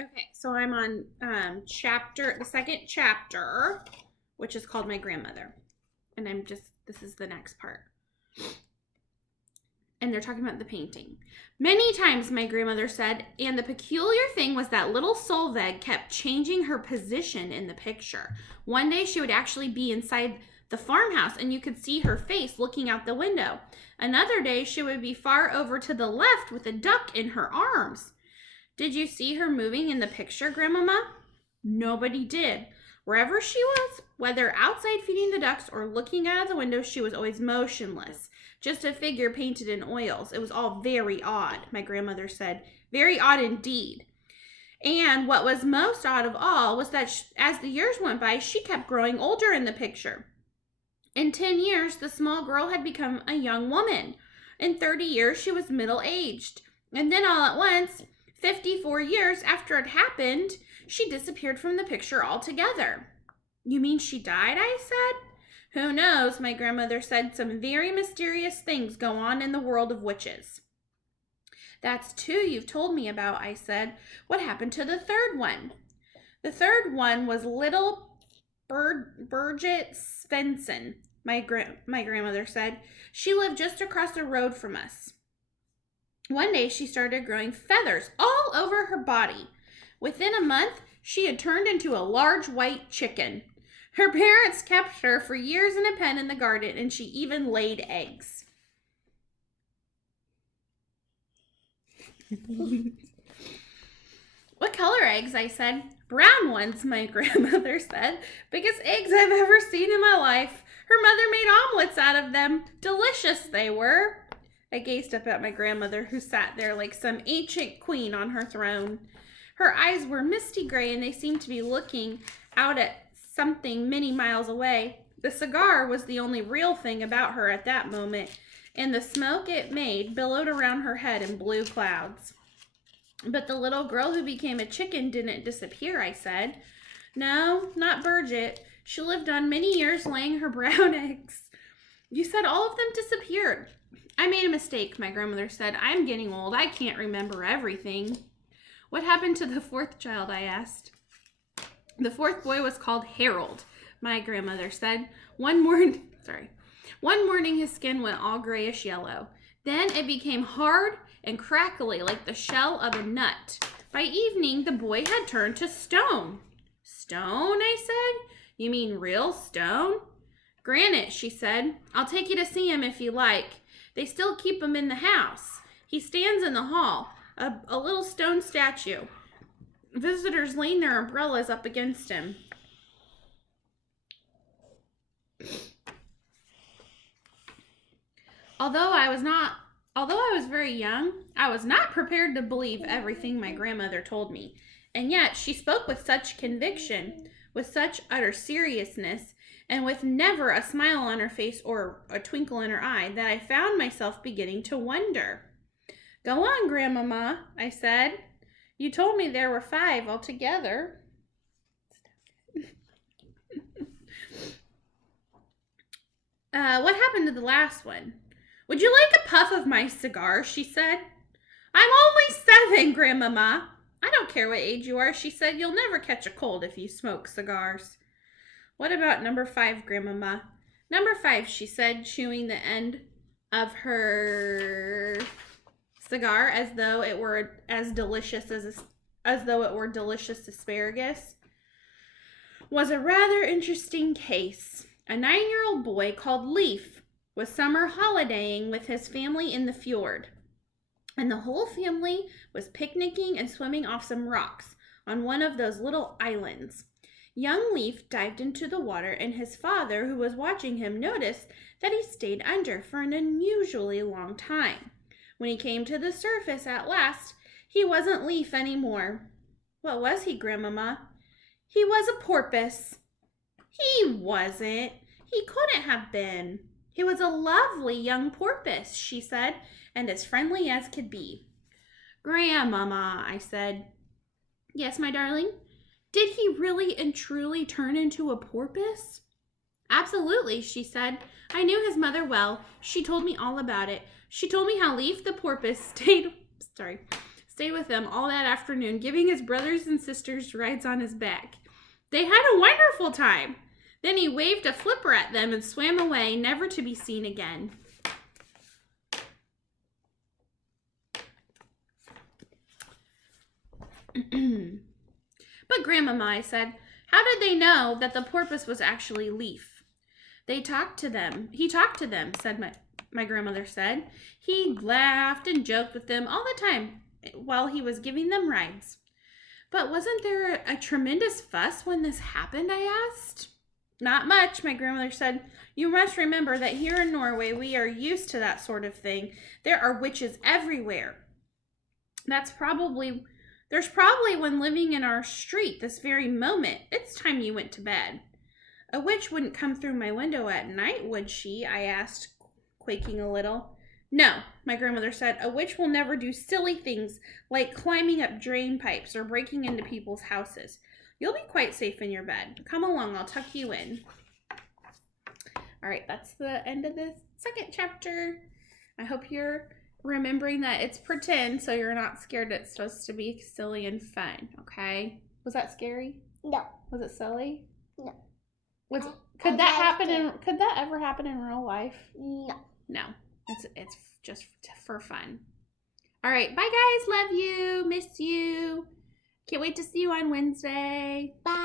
Okay, so I'm on the second chapter, which is called My Grandmother. And this is the next part. And they're talking about the painting. Many times, my grandmother said, and the peculiar thing was that little Solveig kept changing her position in the picture. One day she would actually be inside the farmhouse and you could see her face looking out the window. Another day she would be far over to the left with a duck in her arms. Did you see her moving in the picture, Grandmama? Nobody did. Wherever she was, whether outside feeding the ducks or looking out of the window, she was always motionless, just a figure painted in oils. It was all very odd, my grandmother said. Very odd indeed. And what was most odd of all was that as the years went by, she kept growing older in the picture. In 10 years, the small girl had become a young woman. In 30 years, she was middle aged. And then all at once, 54 years after it happened, she disappeared from the picture altogether. You mean she died? I said. Who knows? My grandmother said. Some very mysterious things go on in the world of witches. That's two you've told me about, I said. What happened to the third one? The third one was little Birgit Svensson, my grandmother said. She lived just across the road from us. One day she started growing feathers all over her body. Within a month, she had turned into a large white chicken. Her parents kept her for years in a pen in the garden, and she even laid eggs. What color eggs? I said. Brown ones, my grandmother said. Biggest eggs I've ever seen in my life. Her mother made omelets out of them. Delicious they were. I gazed up at my grandmother, who sat there like some ancient queen on her throne. Her eyes were misty gray, and they seemed to be looking out at something many miles away. The cigar was the only real thing about her at that moment, and the smoke it made billowed around her head in blue clouds. But the little girl who became a chicken didn't disappear, I said. No, not Birgit. She lived on many years laying her brown eggs. You said all of them disappeared. I made a mistake, my grandmother said. I'm getting old. I can't remember everything. What happened to the fourth child? I asked. The fourth boy was called Harold, my grandmother said. One morning his skin went all grayish yellow. Then it became hard and crackly like the shell of a nut. By evening, the boy had turned to stone. Stone? I said. You mean real stone? Granite, she said. I'll take you to see him if you like. They still keep him in the house. He stands in the hall, a little stone statue. Visitors lean their umbrellas up against him. Although I was very young, I was not prepared to believe everything my grandmother told me. And yet she spoke with such conviction, with such utter seriousness, and with never a smile on her face or a twinkle in her eye, that I found myself beginning to wonder. Go on, Grandmama, I said. You told me there were 5 altogether. What happened to the last one? Would you like a puff of my cigar? She said. I'm only 7, Grandmama. I don't care what age you are, she said. You'll never catch a cold if you smoke cigars. What about number 5, Grandmama? Number 5, she said, chewing the end of her cigar as though it were delicious asparagus, was a rather interesting case. A 9-year-old boy called Leif was summer holidaying with his family in the fjord, and the whole family was picnicking and swimming off some rocks on one of those little islands. Young Leif dived into the water, and his father, who was watching him, noticed that he stayed under for an unusually long time. When he came to the surface at last, he wasn't Leif anymore. What was he, Grandmama? He was a porpoise. He wasn't. He couldn't have been. He was a lovely young porpoise, she said, and as friendly as could be. Grandmama, I said. Yes, my darling? Did he really and truly turn into a porpoise? Absolutely, she said. I knew his mother well. She told me all about it. She told me how Leif the porpoise stayed with them all that afternoon, giving his brothers and sisters rides on his back. They had a wonderful time. Then he waved a flipper at them and swam away, never to be seen again. But Grandmama, I said, how did they know that the porpoise was actually Leaf? They talked to them. He talked to them, said my grandmother said. He laughed and joked with them all the time while he was giving them rides. But wasn't there a tremendous fuss when this happened, I asked. Not much, my grandmother said. You must remember that here in Norway we are used to that sort of thing. There are witches everywhere. There's probably one living in our street this very moment. It's time you went to bed. A witch wouldn't come through my window at night, would she? I asked, quaking a little. No, my grandmother said. A witch will never do silly things like climbing up drain pipes or breaking into people's houses. You'll be quite safe in your bed. Come along, I'll tuck you in. All right, that's the end of the second chapter. I hope you're remembering that it's pretend, so you're not scared. It's supposed to be silly and fun, okay? Was that scary? No. Was it silly? No. Could that ever happen in real life? No. No. It's just for fun. All right, bye guys. Love you. Miss you. Can't wait to see you on Wednesday. Bye.